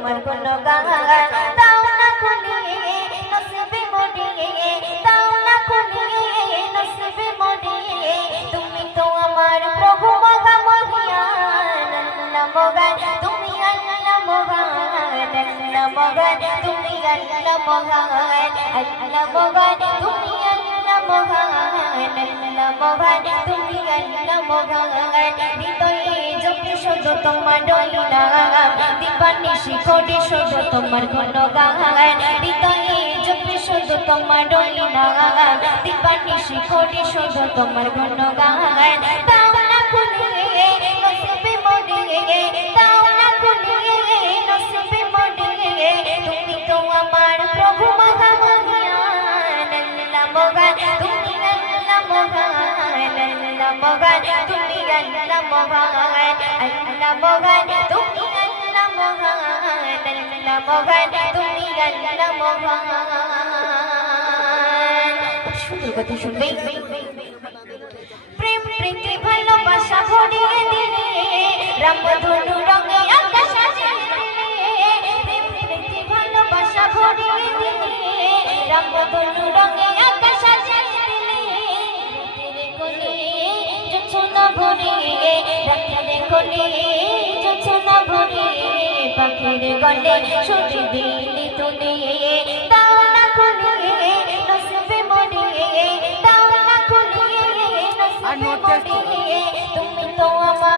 তোমার কোনো গান দাও না খুলিয়ে নসিবে মরিয়ে দাও না খুলিয়ে নসিবে মরিয়ে তুমি তো আমার প্রভু মগা মহিয়ান আল্লাহ মগান তুমি আল্লাহ মগান আল্লাহ মগান তুমি আল্লাহ মগান আল্লাহ মগান তুমি আল্লাহ মগান আল্লাহ মগান তুমি আল্লাহ মগান হৃদয়ে জপি শুধু তোমার নাম দিবানিশি করি শুধু তোমার গুণগান হৃদয়ে জপি শুধু তোমার নাম দিবানিশি করি শুধু তোমার গুণগান দাও না খুলিয়ে নসিবে মরিয়ে দাও না খুলিয়ে নসিবে মরিয়ে তুমি তো আমার প্রভু মগা মহিয়ান আল্লাহ মগান তুমি আল্লাহ মগান আল্লাহ মগান তুমি আল্লাহ মগান আল্লাহ মগান তুমি আল্লাহ মগান আল্লাহ মগান তুমি আল্লাহ মগান। সুন্দর কথা শুনবে। প্রেম প্রীতি ভালোবাসা ভরিয়ে দিলে রামধনু রঙে আকাশ সাজিয়ে দিলে প্রেম প্রীতি ভালোবাসা ভরিয়ে দিলে রামধনু রঙে আকাশ সাজিয়ে দিলে তেরে কোলে জোছনা ভরিয়ে রাতের কোলে জোছনা ভরিয়ে পাখির গলে সুরে দিলি তুলে